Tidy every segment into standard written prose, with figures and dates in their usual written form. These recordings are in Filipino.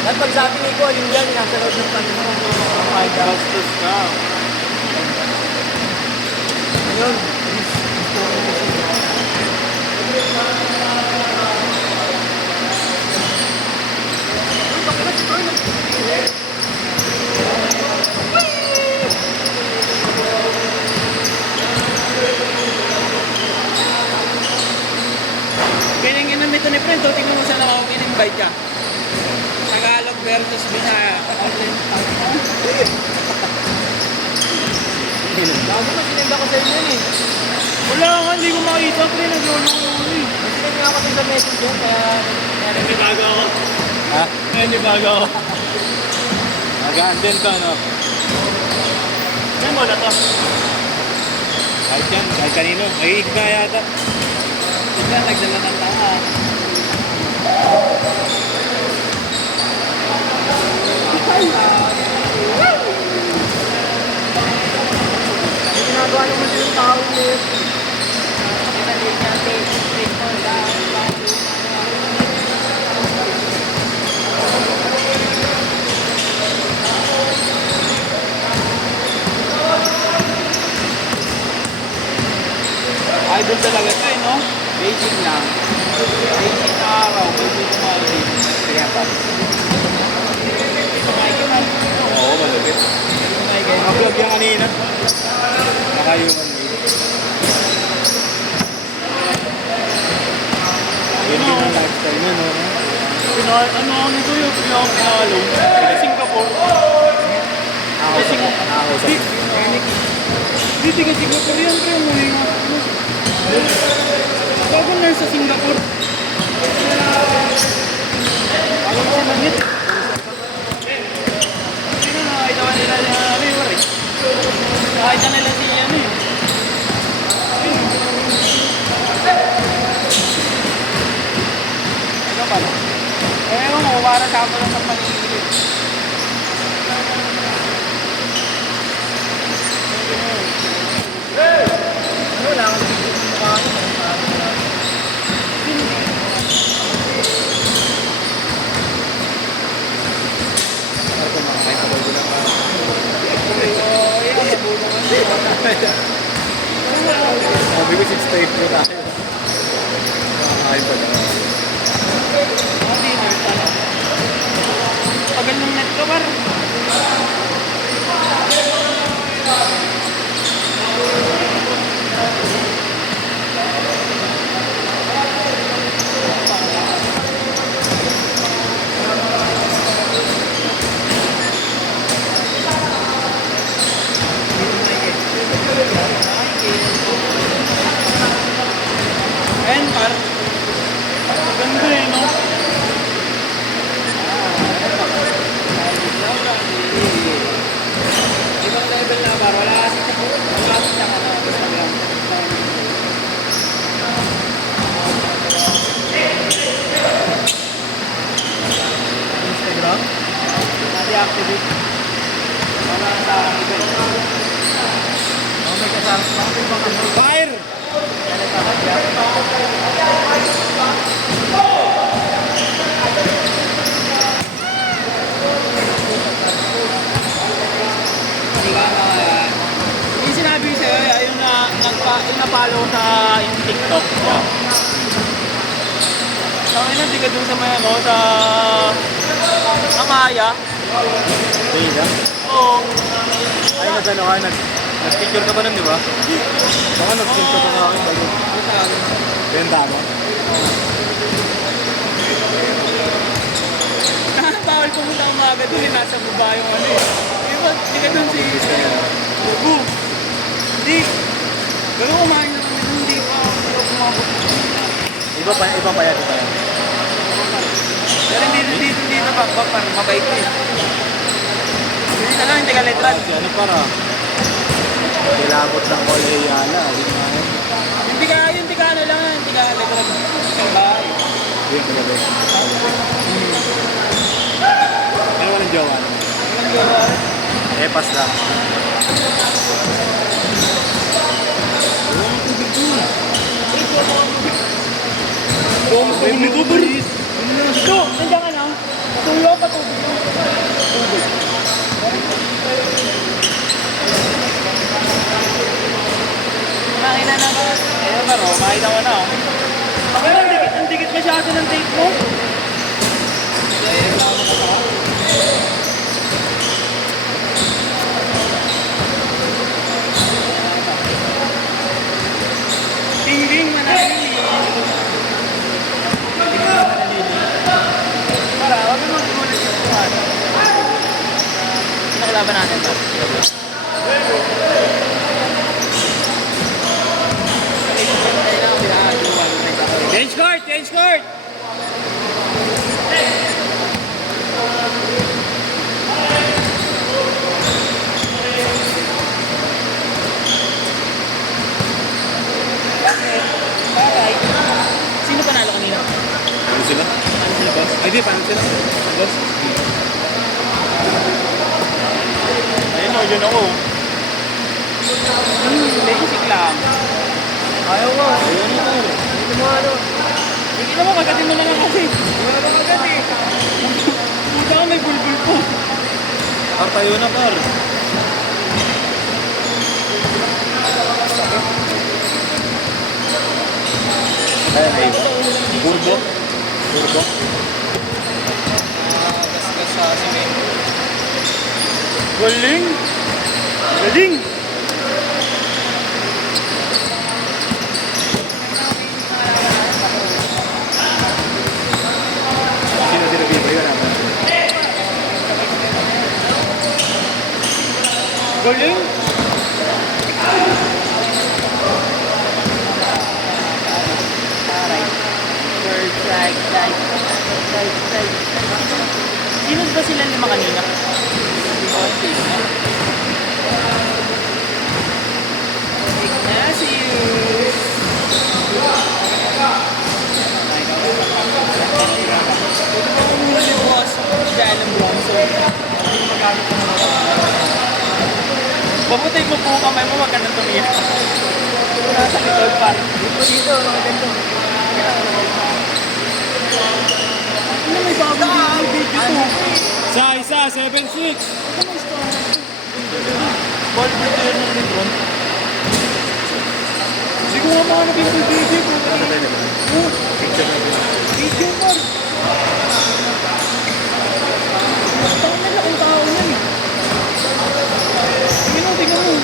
At pag sabi ni ko, alin dyan, nasa loob ng tanong mo. Okay, Bastos ka. ayun. Kining ito ni Friend, tingnan mo siya na in-invite ka. Tagalog versus Bisaya. Bago na, sinenda ko sa inyo yun eh. Wala nga, hindi ko makita. Pre, nag-roll ako eh. Sinenda ako dun sa messenger, kaya... Hindi bago ako. Ha? Hindi bago ako. Nag-aandin ka, no? Yan mo na to. Kahit yan, kahit kanino. May ka yata. Ito, nagdala ng tanga. Ginagawa naman yung tao eh. Idol talaga ito eh, no? Basic lang. Basic na araw, pwede kumain. Kaya pa. Kumain ka man. Oo, malapit. Kumain ka. Naka-vlog yan kanina. Nakayuman mo. Yun din ang lifestyle niya, no? Ano ang ito yung pinalo? Sa Singapore. Sa Singapore. Nakakausap. Hindi, tiga Singapore yan. Pero muli nga. Bago na sa Singapore. Alam ko siya langit. Sino nakakita ka nila na river eh? Nakakita nila siya yan eh. Ito pala. Ewan mo, para sa ako lang sa paligid. Wala akong tigil ng mukha ko. Ito mga kahit ako lang ako. Sabi ko 6-8 po tayo. Ay pa lang. Tagal ng net ka, par. Ayan, par. Ganda eh, no? Ibang level na, par. Wala kasi siya ano, Instagram. Instagram? Na-deactivate. Wala sa event. Oh, may kasama. Baka may mga ano. Fire! Hindi ka na... Yung sinabi ko sa'yo, yung na-follow sa yung TikTok. Sa akin na, di ka dun sa may ano, sa... Amaya. Hindi na. Oo. Ay, nag-ano ka, nag-picture ka ba nun, di ba? Baka nag-send ka pa sa akin, bago. Benta mo? Bawal pumunta ang mga doon, nasa baba yung ano eh. Di ka dun si... Bubu. Hindi. Pero kumain na kami dun, hindi pa ako kumabot. Iba pa yan, iba yan. Pero hindi na parang mabait eh. Hindi na lang, hindi ka letran. Kasi ano para? Kilabot ng Koleyala. Hindi ka ano lang, hindi ka letran. Sa bahay. Hindi yung magabi. Pero walang jowa. Walang gawa. Epas lang. Ito, nandiyan ka na. Tulo pa tubig. Mar, oh. Makita mo na, oh. Bakit ang dikit masyado ng tape mo? Ding-ding, manalili. Para, huwag mo mag-ulit yung tuwan. Nakalaban natin to. Change court! Change court! Alright. Sino panalo kanina? Ano sila? Ano sila, boss? Ay, di, paano sila? Boss? Ayun o, yun ako. Basic lang. Ayaw nga. Ayun ako. Hindi mo ano. Hindi naman, kagatin mo na lang kasi. Wala na kagat eh. Puta ka, may bulbul po. Par, tayo na, par. Ayan, ay. Burbo. Burbo. Gasgas sa simento. Galing! Galing! Sino sinabi ba yun? Galing! Sino ba sila lima kanina? Ignatius! Muna ni boss, Jalen Bronson. Paputay mo po kamay mo, wag ka nang tumira. Nasa likod pa. Dito, mga ganito. Ano may bagong video to? Isa, 7-6. Ball return ng Lebron. Hindi ko nga mga nabing video ko. Picture na yun. Video mo. Tao na lang ang tao yan eh. Tingnan mo.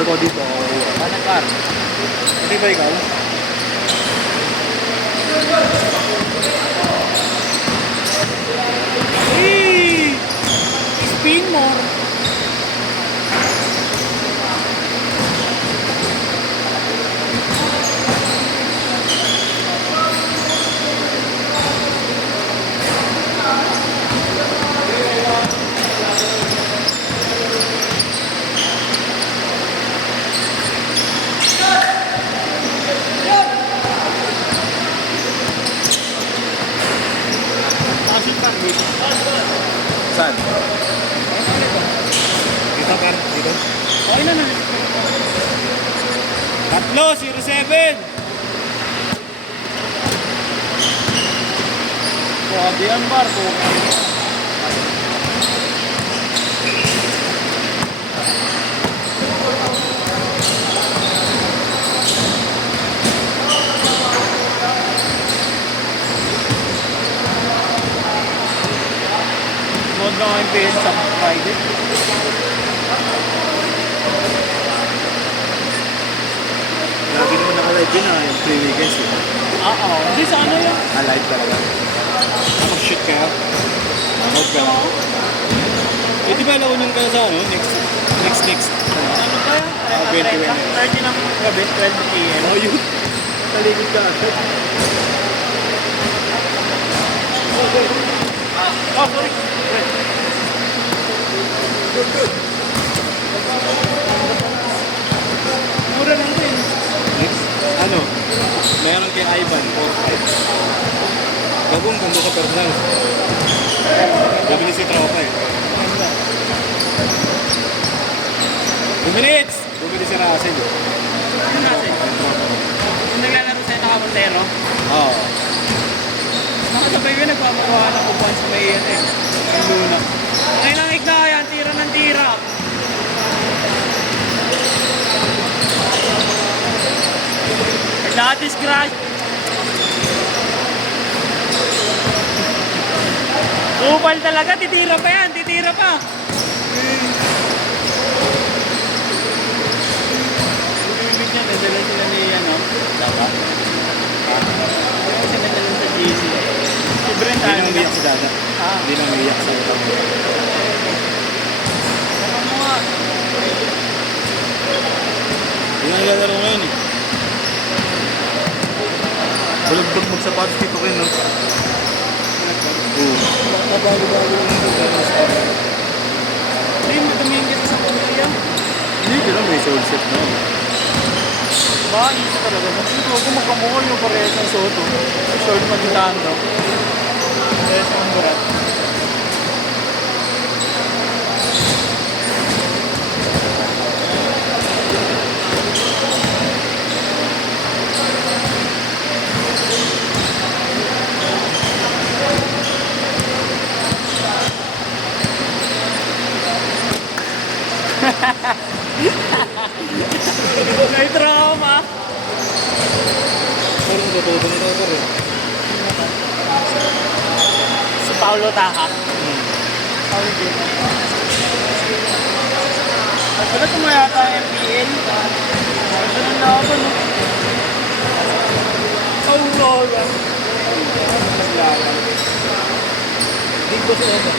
Ikaw dito. Manakar. Hindi ba ikaw? Hey! Spin more. Saan? Dito, par. Dito. Okay na. Tatlo, 0-7. Grabe yan, Marco. Huwag na kayo pay sa Friday. Lagi naman naka-live yun yung 3 weekends eh. Oo. Hindi sa ano yan? Live talaga. Mag-shoot kaya? Mag ka lang. Eh, di ba launin ka sa ano? Next. Ano ba yan? 20. 30 ng gabi, 12 p.m. Oh, yun. Taligid ka agad. Oh, sorry. Mura lang din. Next, ano? Meron kay Ivan, 4-5. Bagong ganda sa personal. Bumili si Tropa eh. 2 minutes! Bumili si Russell eh. Ano natin? Yung naglalaro sa'yo naka-Montero? Oo. Nakasabay ko nagpapagawa ng upuan sa may yan eh. Ang luna. Ngayon ang ignayan, tira ng tira. Na-discrash. Upal talaga, titira pa yan, titira pa. Ibig niya, nadala sila ni ano, dapat. Kasi nadala sa GC. Si Brent, Hindi nang umiyak si Dada. Ah. Hindi nang umiyak sa utang. Ano mo nga? Hindi na nilalaro ngayon eh. Balagbag magsapatos dito kayo, no? Oo. Nabago-bago lang ito. Hindi, madamihan kita sa pamilya. Hindi ka lang may soul set na. Ba, isa talaga. Ito, kung magkamukha yung parehas ng Soto. Short magandaan daw. Parehas ng burat. May trauma. Parang totoo na ito rin. Si Paulo Taha. Paulo Taha. Pagkala tumayata ang MPL. Ganun na ako, no? Aurora. Big boss na ito.